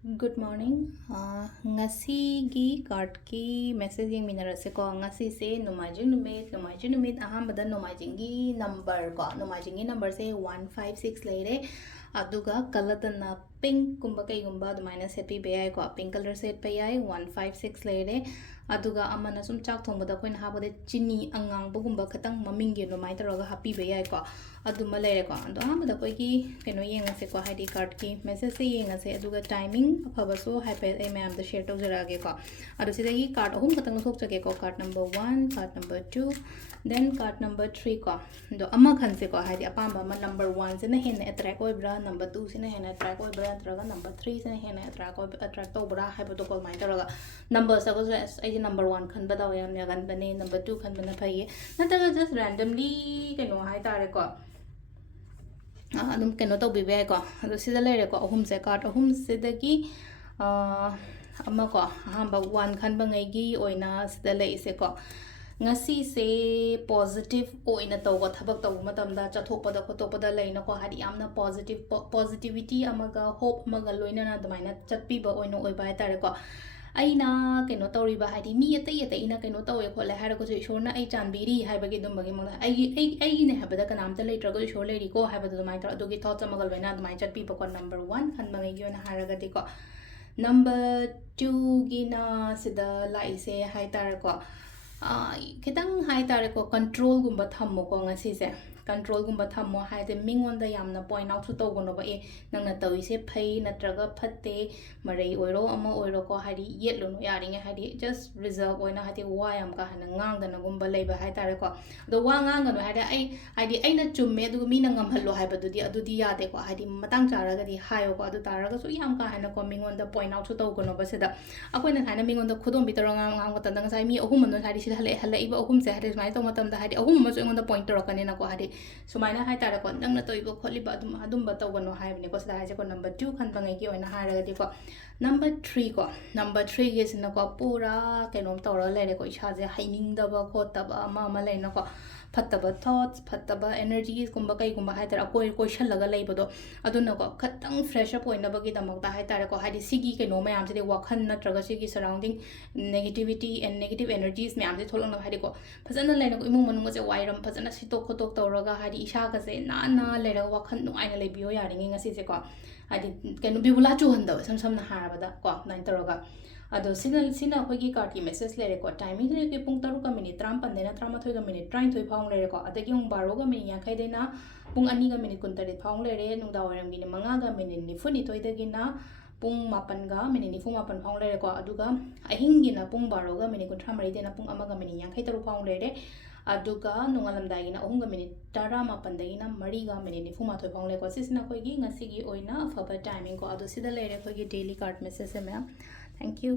Good morning. Ngasigi card ki message yung minarase ko. Ngasi se nomajing numit ahambada nomajing gi number ko. Nomajing gi number se 156 leire. Aduga kalatana pink kumba kay gumba dumina set pi bayay ko. Pink color set payay 156 leire. Aduga amana sum chak thongbada ko na habade chini angang bugumba katang maminggi nomai taraga happy bayay ko. Aduma leire ko. Ando ahambada ko ki keno yengase ko ID card ki message se yengase aduga timing Afaba so happy I am the share to Zarage ko. Adusida card home katang sok chake ko card number 1, card number 2, then card number 3 ko. Do amma khanse ko hadi apamba ma number 1 sina hen attract oi bra, number 2 sina hen attract oi bra, traga number 3 sina hen attract to bra haibo to call mai taraga number sa ko ai number 1 khan ba daw yam ya gan bane number 2 khan bana phai nataga just randomly keno hai tare ko adum keno to bibe ko adu sida lere ko ahum se card ahum sidagi ama ko ahamba 1 khan bangai gi oina sida lei se ko ngasi se positive oina to go thabak to matam da chathopada khotopada leina ko hadi amna positivity amaga hope amaga loina na damaina chatpi ba oina oi bai tare ko aina keno tori ba hadi mi ate ina keno to e khole hara ko se shorna ai chanbiri haibagi dum bagi mo ai ne habada kanam ta leitra ko shor leri ko habada dumai ta adugi thoughts amagal baina dumai chatpi ba ko number 1 khan bangai gi na haraga di ko number 2 gi na sida lai se hai tar ko kitang hai tar ko control gumba thammo ko ngasi se control gumba thammo hai de mingon da yamna point out to gono ba e nangna tawi se phai natraga phatte marei oiro ama oiro ko hari yet lo no yari nge hari just reserve oina hati wa yam ka hana ngang da na gumba leiba hai tar ko do wa ngang no hari ai hadi aina chumme du mi na ngam hallo hai ba du di yade ko hadi matang chara ga di hayo ko adu taraga so yam ka hana ko mingon da point out to gono ba se da akoina haina mingon da khudom bi taranga ngang ko tandang sai mi ahum no hari si hale iba ahum se hari mai to matam da hari ahum ma so ngon da point to rakane na ko hari sumaina hai tara ko nang na to ibo kholi ba adum ba to gono hai bne ko sa hai ko number 2 khan bangai ki oina haraga di ko number 3 ko number 3 ge sina ko pura kenom tawra lere ko isha je haining da ba kho ta ba ma le na ko fattaba thoughts fattaba energies kumba kai kumba hai tara koi question laga leibo do aduna ko khatang fresh up oina ba gi damak ta hai tara ko hadi sigi ke no mayam se de wakhan na traga sigi surrounding negativity and negative energies mayam se tholong na hadi ko phajana leina ko imung manung se wairam phajana sitok khotok tawraga hadi isha ka se na leira wakhan nu aina lebiyo yaring ngasi se ko hadi kenu bibula chu handa sam na harabada ko nain tawraga ado sina khoi gi card ki message lere ko timing le ke pung taru ka minute 35 dena 38 ga minute 33 phang lere ko adagi ung 12 ga minute yakhai dena pung 2 ga minute 39 phang lere nungda waram gi 5 ga minute ni funi toi dagi na pung 8 ga minute ni 8 phang lere ko aduga ahing gi na pung 12 ga minute 33 dena pung 1 ga minute yakhai taru phang lere aduga nungalamdai gi na 3 ga minute 18 dagi na 3 ga minute ni 9 phang lere ko sisna khoi gi ngasi gi oina Afaba timing ko adu sida lere khoi gi daily card message se ma'am. Thank you.